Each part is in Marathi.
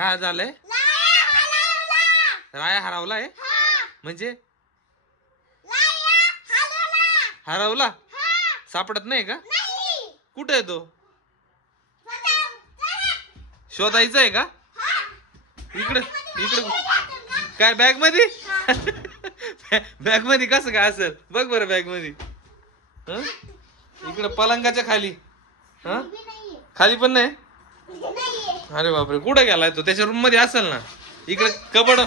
काय झालंय? राया हरवलाय? म्हणजे? हरवला? सापडत नाही का? कुठे आहे तो? शोधायचा आहे का? इकडे इकडे काय बॅगमध्ये बॅगमध्ये कसं काय असेल? बघ बरं बॅगमध्ये हं? इकडे पलंगाच्या खाली. हा? खाली पण नाही? अरे बापरे कुठे गेलाय तो? त्याच्या रूममध्ये असेल ना? इकडे कबड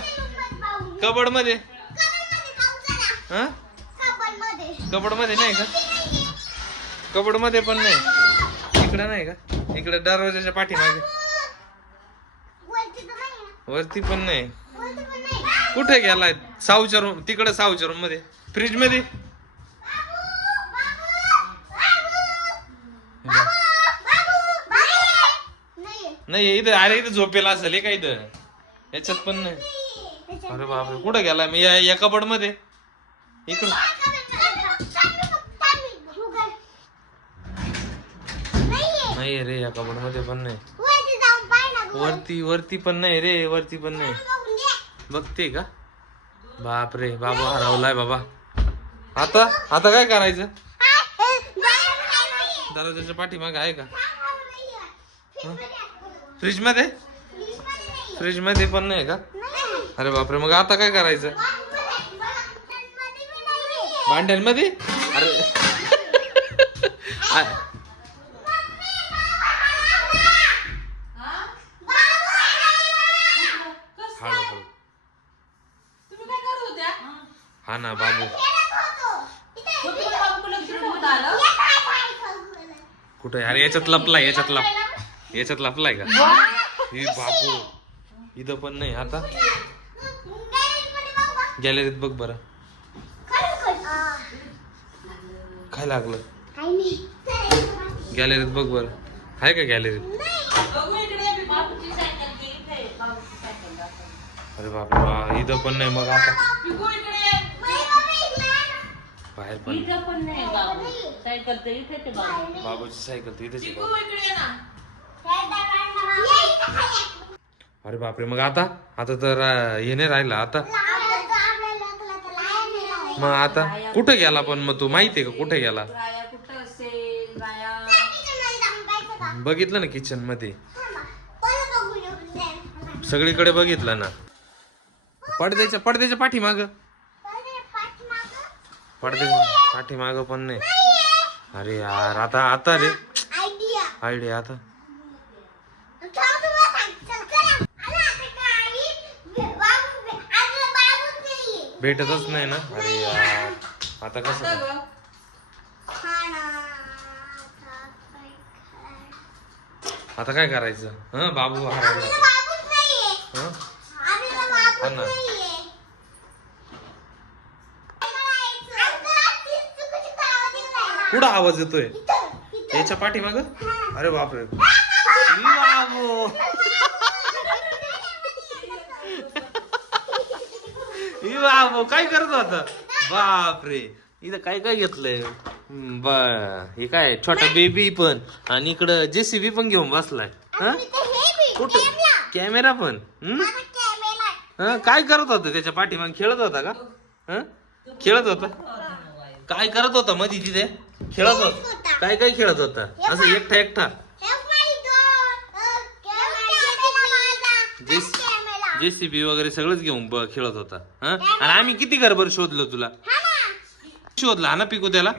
कबडमध्ये हा? कबडमध्ये नाही का? कबडमध्ये पण नाही. इकडे नाही का? इकडे दरवाजाच्या पाठीमागे. वरती पण नाही. कुठे गेलाय? साऊच्या रूम तिकडे साऊच्या रूममध्ये. फ्रीजमध्ये? नाही इथं अरे इथं झोपेला असेल काय इथं. याच्यात पण नाही. अरे बापरे कुठं गेलाय? मी या या कबडमध्ये इकडं. नाही रे या कबडमध्ये पण नाही. वरती वरती पण नाही रे वरती पण नाही. बघते का? बाप रे बाबा हरवलाय बाबा. आता आता काय करायचं? दरवाजाच्या पाठीमागे आहे का? मध्ये? फ्रीजमध्ये पण नाही का? अरे बापरे मग आता काय करायचं? भांड्यांमध्ये? अरे. हा ना बाबू होती का बाबू. कुठं? अरे याच्यात लपलाय याच्यात लप याच्यात लपलाय का? हे बाबू इथं पण नाही आता? गॅलरीत बघ बरं. काय लागलं? गॅलरीत बघ बरं. आहे का गॅलरीत? बघू इकडे मी बाबूची सायकल घे, इथे आहे बाबूची सायकल दाखव. अरे बापरे इथं पण नाही मग आता. बाहेर पण इथं पण नाही बाबू. सायकल तर इथे ते बाबू. बाबूची सायकल इथेच आहे अरे बापरे मग आता? आता तर हे नाही राहिलं. आता मग आता कुठे गेला पण मग तू? माहितीये का कुठे गेला? बघितलं ना किचनमध्ये? सगळीकडे बघितलं ना? पडद्याच्या पडद्याच्या पाठीमाग. पडद्याच्या पाठीमाग पण नाही. अरे यार आता आता रे. आयडिया आता. भेटतच नाही ना? अरे यार आता कसं आता काय? बघ आता काय करायचं? हं बाबू हरवला. हं? हा ना. कुठं आवाज येतोय? याच्या पाठीमाग? अरे बापरे. बाबू. बाबू काय करत होता? बापरे. इथं काय काय घेतलंय? हं, ब हे काय छोटा बेबी पण. आणि इकडं जेसीबी पण घेऊन बसलाय. हं? कुठं? कॅमेरा पण? हं? काय करत होता त्याच्या पाठीमाग? खेळत होता का? हं? खेळत होता? काय करत होता मधी तिथे? खेळत होता. काय काय खेळत होता? असं एकटा एकटा? जेसीबी वगैरे सगळंच घेऊन ब- खेळत होता. हं? आणि आम्ही किती घरभर शोधलं तुला? शोधला हा ना पिकू त्याला?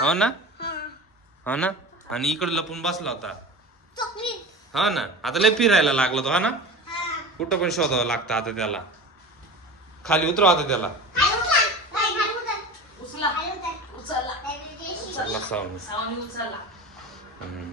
हो. ना? हो. ना? आणि इकडे लपून बसला होता. हो ना? आता लय फिरायला लागला तो हा ना? कुठं पण शोधावं लागतं आता त्याला. खाली उतरव आता त्याला. उचला. उचला. चला सावनी. सावनी उचला हम्म.